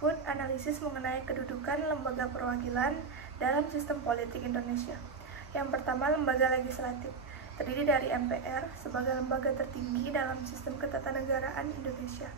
Berikut analisis mengenai kedudukan lembaga perwakilan dalam sistem politik Indonesia. Yang pertama, lembaga legislatif. Terdiri dari MPR sebagai lembaga tertinggi dalam sistem ketatanegaraan Indonesia.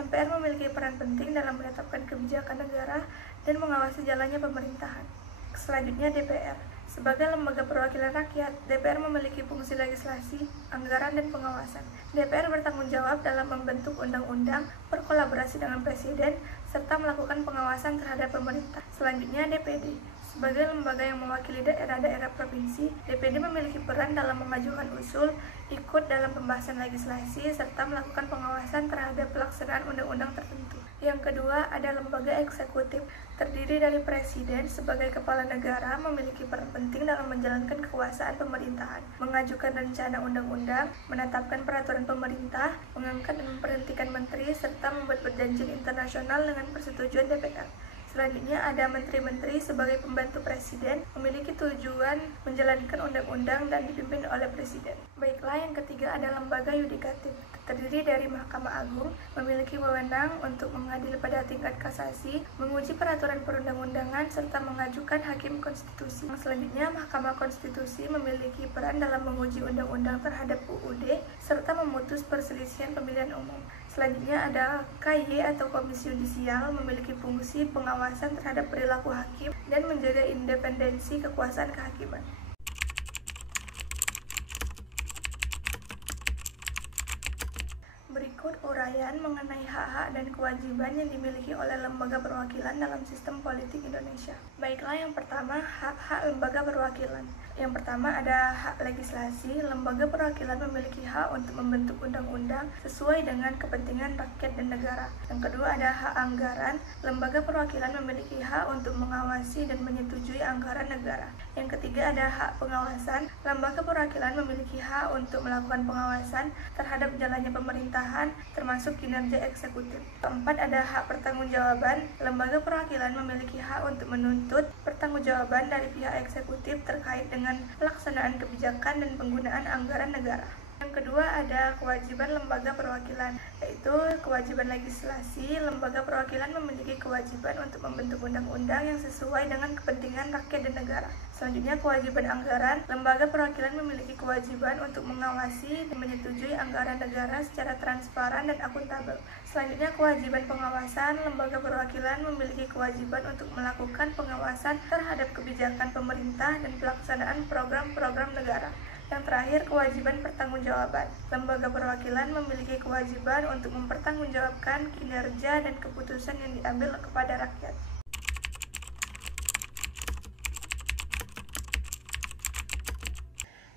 MPR memiliki peran penting dalam menetapkan kebijakan negara dan mengawasi jalannya pemerintahan. Selanjutnya, DPR. Sebagai lembaga perwakilan rakyat, DPR memiliki fungsi legislasi, anggaran, dan pengawasan. DPR bertanggung jawab dalam membentuk undang-undang, berkolaborasi dengan Presiden, serta melakukan pengawasan terhadap pemerintah. Selanjutnya, DPD. Sebagai lembaga yang mewakili daerah-daerah provinsi, DPD memiliki peran dalam memajukan usul, ikut dalam pembahasan legislasi, serta melakukan pengawasan terhadap pelaksanaan undang-undang tertentu. Yang kedua, ada lembaga eksekutif. Terdiri dari Presiden sebagai kepala negara, memiliki peran penting dalam menjalankan kekuasaan pemerintahan, mengajukan rencana undang-undang, menetapkan peraturan pemerintah, mengangkat dan memberhentikan menteri, serta membuat perjanjian internasional dengan persetujuan DPR. Selanjutnya ada menteri-menteri sebagai pembantu presiden, memiliki tujuan menjalankan undang-undang dan dipimpin oleh presiden. Baiklah, yang ketiga ada lembaga yudikatif. Terdiri dari Mahkamah Agung, memiliki wewenang untuk mengadil pada tingkat kasasi, menguji peraturan perundang-undangan, serta mengajukan hakim konstitusi. Selanjutnya, Mahkamah Konstitusi memiliki peran dalam menguji undang-undang terhadap UUD, serta memutus perselisihan pemilihan umum. Selanjutnya ada KY atau Komisi Yudisial, memiliki fungsi pengawasan terhadap perilaku hakim dan menjaga independensi kekuasaan kehakiman. Berikut uraian mengenai hak-hak dan kewajiban yang dimiliki oleh lembaga perwakilan dalam sistem politik Indonesia. Baiklah, yang pertama, hak-hak lembaga perwakilan. Yang pertama ada hak legislasi. Lembaga perwakilan memiliki hak untuk membentuk undang-undang sesuai dengan kepentingan rakyat dan negara. Yang kedua ada hak anggaran. Lembaga perwakilan memiliki hak untuk mengawasi dan menyetujui anggaran negara. Yang ketiga ada hak pengawasan. Lembaga perwakilan memiliki hak untuk melakukan pengawasan terhadap jalannya pemerintahan, termasuk kinerja eksekutif. Keempat ada hak pertanggungjawaban. Lembaga perwakilan memiliki hak untuk menuntut pertanggungjawaban dari pihak eksekutif terkait dengan pelaksanaan kebijakan dan penggunaan anggaran negara. Yang kedua ada kewajiban lembaga perwakilan, yaitu kewajiban legislasi. Lembaga perwakilan memiliki kewajiban untuk membentuk undang-undang yang sesuai dengan kepentingan rakyat dan negara. Selanjutnya kewajiban anggaran. Lembaga perwakilan memiliki kewajiban untuk mengawasi dan menyetujui anggaran negara secara transparan dan akuntabel. Selanjutnya kewajiban pengawasan. Lembaga perwakilan memiliki kewajiban untuk melakukan pengawasan terhadap kebijakan pemerintah dan pelaksanaan program-program negara. Yang terakhir, kewajiban pertanggungjawaban. Lembaga perwakilan memiliki kewajiban untuk mempertanggungjawabkan kinerja dan keputusan yang diambil kepada rakyat.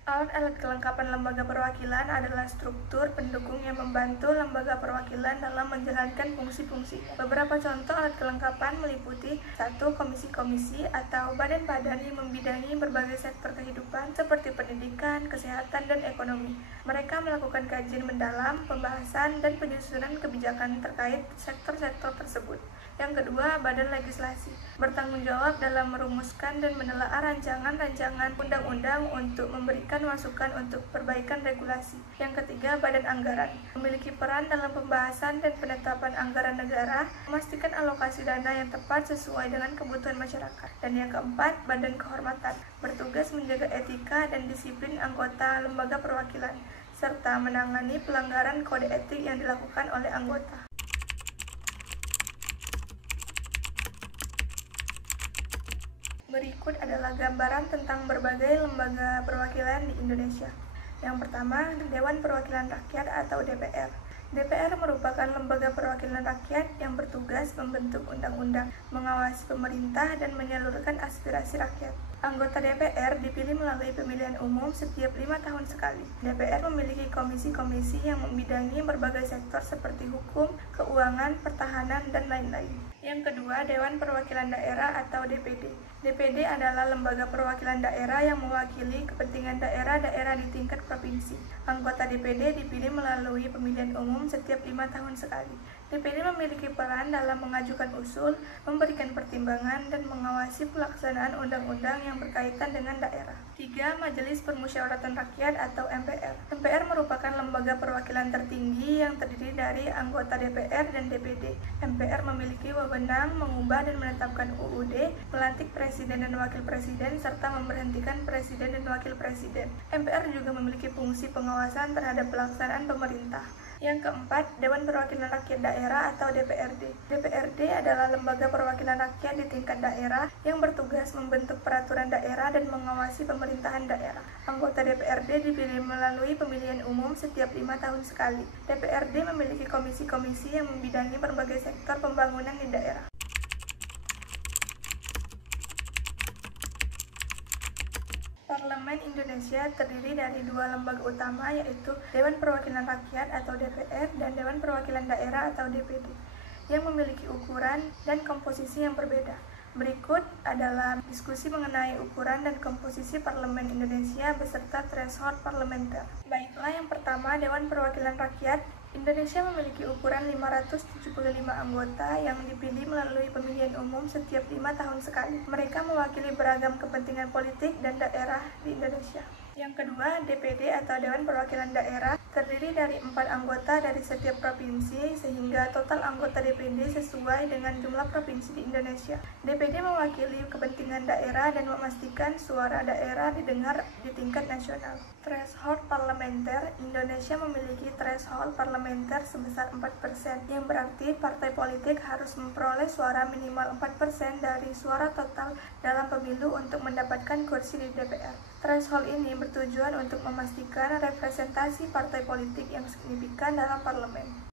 Alat-alat kelengkapan lembaga perwakilan adalah struktur pendukung yang membantu lembaga perwakilan dalam menjalankan fungsi-fungsinya. Beberapa contoh alat kelengkapan meliputi 1. Komisi-komisi atau badan-badan yang membidangi berbagai sektor kehidupan seperti pendidikan, kesehatan, dan ekonomi. Mereka melakukan kajian mendalam, pembahasan, dan penyusunan kebijakan terkait sektor-sektor tersebut. Yang kedua, badan legislasi bertanggung jawab dalam merumuskan dan menelaah rancangan-rancangan undang-undang untuk memberikan masukan untuk perbaikan regulasi. Yang ketiga, badan anggaran memiliki peran dalam pembahasan dan penetapan anggaran negara, memastikan alokasi dana yang tepat sesuai dengan kebutuhan masyarakat. Dan yang keempat, badan kehormatan bertugas menjaga etika dan disiplin anggota lembaga perwakilan serta menangani pelanggaran kode etik yang dilakukan oleh anggota. Berikut adalah gambaran tentang berbagai lembaga perwakilan di Indonesia. Yang pertama, Dewan Perwakilan Rakyat atau DPR. DPR merupakan lembaga perwakilan rakyat yang bertugas membentuk undang-undang, mengawasi pemerintah, dan menyalurkan aspirasi rakyat. Anggota DPR dipilih melalui pemilihan umum setiap 5 tahun sekali. DPR memiliki komisi-komisi yang membidangi berbagai sektor seperti hukum, keuangan, pertahanan, dan lain-lain. Yang kedua, Dewan Perwakilan Daerah atau DPD. DPD adalah lembaga perwakilan daerah yang mewakili kepentingan daerah-daerah di tingkat provinsi. Anggota DPD dipilih melalui pemilihan umum setiap 5 tahun sekali. DPD memiliki peran dalam mengajukan usul, memberikan pertimbangan, dan mengawasi pelaksanaan undang-undang yang berkaitan dengan daerah. 3. Majelis Permusyawaratan Rakyat atau MPR. MPR merupakan lembaga perwakilan tertinggi yang terdiri dari anggota DPR dan DPD. MPR memiliki wewenang mengubah dan menetapkan UUD, melantik presiden dan wakil presiden, serta memberhentikan presiden dan wakil presiden. MPR juga memiliki fungsi pengawasan terhadap pelaksanaan pemerintah. Yang keempat, Dewan Perwakilan Rakyat Daerah atau DPRD. DPRD adalah lembaga perwakilan rakyat di tingkat daerah yang bertugas membentuk peraturan daerah dan mengawasi pemerintahan daerah. Anggota DPRD dipilih melalui pemilihan umum setiap 5 tahun sekali. DPRD memiliki komisi-komisi yang membidangi berbagai sektor pembangunan di daerah. Parlemen Indonesia terdiri dari dua lembaga utama, yaitu Dewan Perwakilan Rakyat atau DPR dan Dewan Perwakilan Daerah atau DPD, yang memiliki ukuran dan komposisi yang berbeda. Berikut adalah diskusi mengenai ukuran dan komposisi Parlemen Indonesia beserta threshold parlementer. Baiklah, yang pertama, Dewan Perwakilan Rakyat Indonesia memiliki ukuran 575 anggota yang dipilih melalui pemilihan umum setiap 5 tahun sekali. Mereka mewakili beragam kepentingan politik dan daerah di Indonesia. Yang kedua, DPD atau Dewan Perwakilan Daerah terdiri dari 4 anggota dari setiap provinsi, sehingga total anggota DPD sesuai dengan jumlah provinsi di Indonesia. DPD mewakili kepentingan daerah dan memastikan suara daerah didengar di tingkat nasional. Threshold parlementer. Indonesia memiliki threshold parlementer sebesar 4%, yang berarti partai politik harus memperoleh suara minimal 4% dari suara total dalam pemilu untuk mendapatkan kursi di DPR. Threshold ini bertujuan untuk memastikan representasi partai politik yang signifikan dalam parlemen.